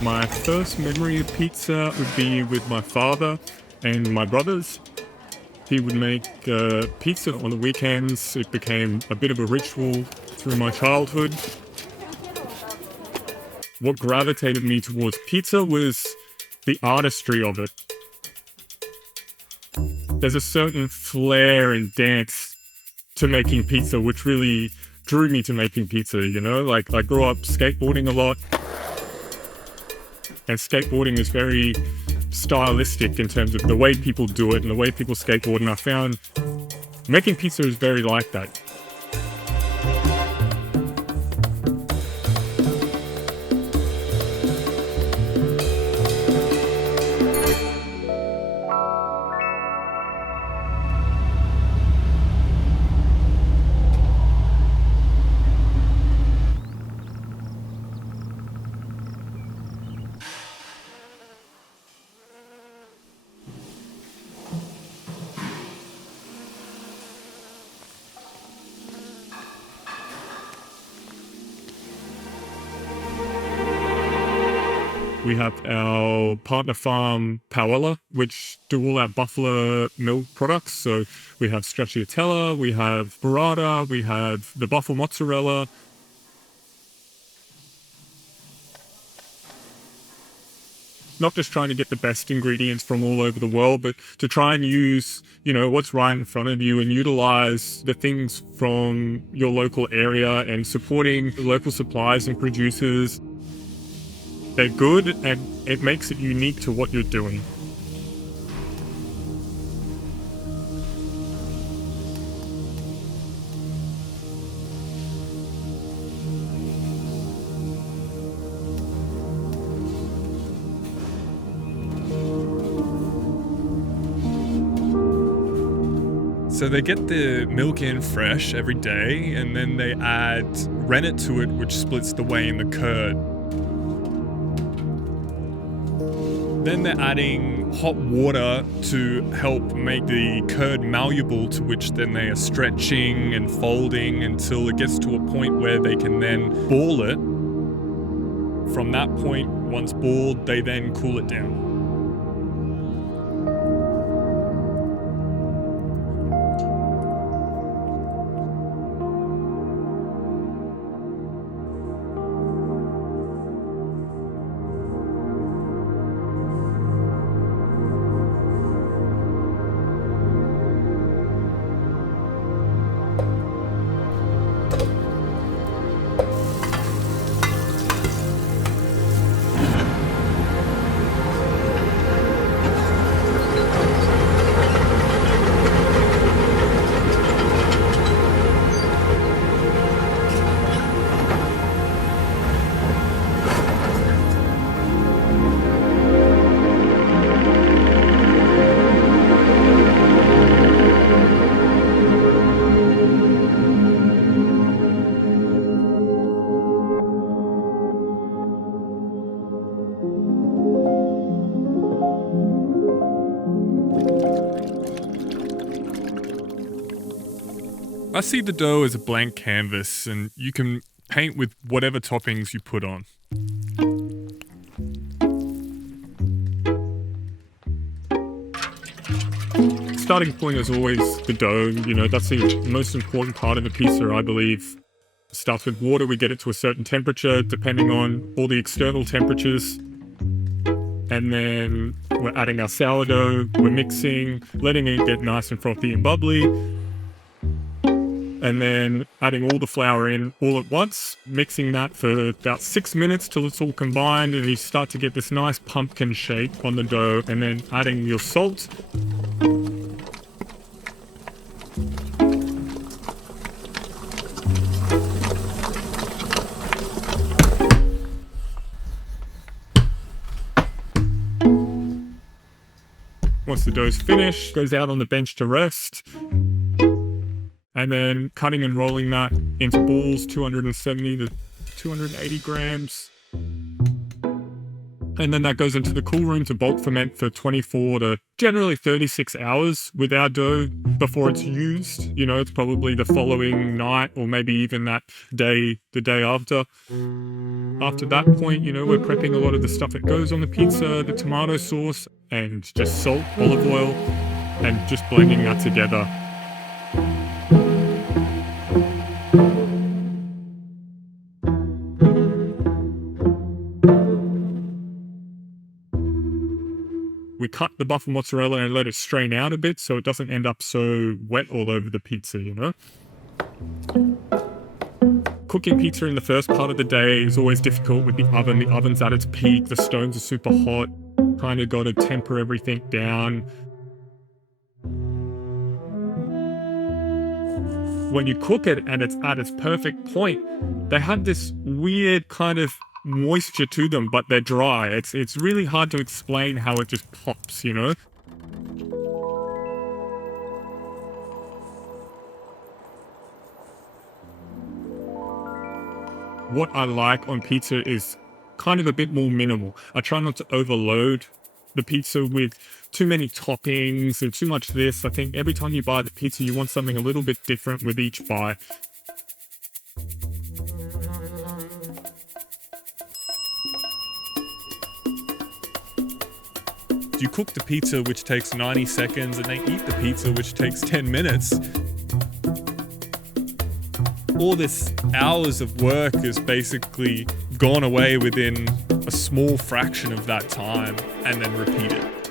My first memory of pizza would be with my father and my brothers. He would make pizza on the weekends. It became a bit of a ritual through my childhood. What gravitated me towards pizza was the artistry of it. There's a certain flair and dance to making pizza, which really drew me to making pizza, you know? Like, I grew up skateboarding a lot, and skateboarding is very stylistic in terms of the way people do it and the way people skateboard, and I found making pizza is very like that. We have our partner farm, Powella, which do all our buffalo milk products. So we have stracciatella, we have burrata, we have the buffalo mozzarella. Not just trying to get the best ingredients from all over the world, but to try and use, what's right in front of you and utilize the things from your local area and supporting local suppliers and producers. They're good, and it makes it unique to what you're doing. So they get the milk in fresh every day, and then they add rennet to it, which splits the whey and the curd. Then they're adding hot water to help make the curd malleable, to which then they are stretching and folding until it gets to a point where they can then ball it. From that point, once balled, they then cool it down. I see the dough as a blank canvas, and you can paint with whatever toppings you put on. Starting point is always the dough. That's the most important part of the pizza, I believe. Starts with water. We get it to a certain temperature, depending on all the external temperatures. And then we're adding our sourdough, we're mixing, letting it get nice and frothy and bubbly. And then adding all the flour in all at once, mixing that for about 6 minutes till it's all combined, and you start to get this nice pumpkin shape on the dough, and then adding your salt. Once the dough's finished, goes out on the bench to rest. And then cutting and rolling that into balls, 270 to 280 grams. And then that goes into the cool room to bulk ferment for 24 to generally 36 hours with our dough before it's used. It's probably the following night or maybe even that day, the day after. After that point, we're prepping a lot of the stuff that goes on the pizza, the tomato sauce, and just salt, olive oil, and just blending that together. We cut the buffer mozzarella and let it strain out a bit so it doesn't end up so wet all over the pizza. Cooking pizza in the first part of the day is always difficult with the oven. The oven's at its peak, the stones are super hot, kind of got to temper everything down. When you cook it and it's at its perfect point, they have this weird kind of moisture to them, but they're dry. It's really hard to explain how it just pops. What I like on pizza is kind of a bit more minimal. I try not to overload the pizza with too many toppings and too much this. I think every time you buy the pizza, you want something a little bit different with each bite. You cook the pizza, which takes 90 seconds, and they eat the pizza, which takes 10 minutes. All this hours of work is basically gone away within a small fraction of that time, and then repeat it.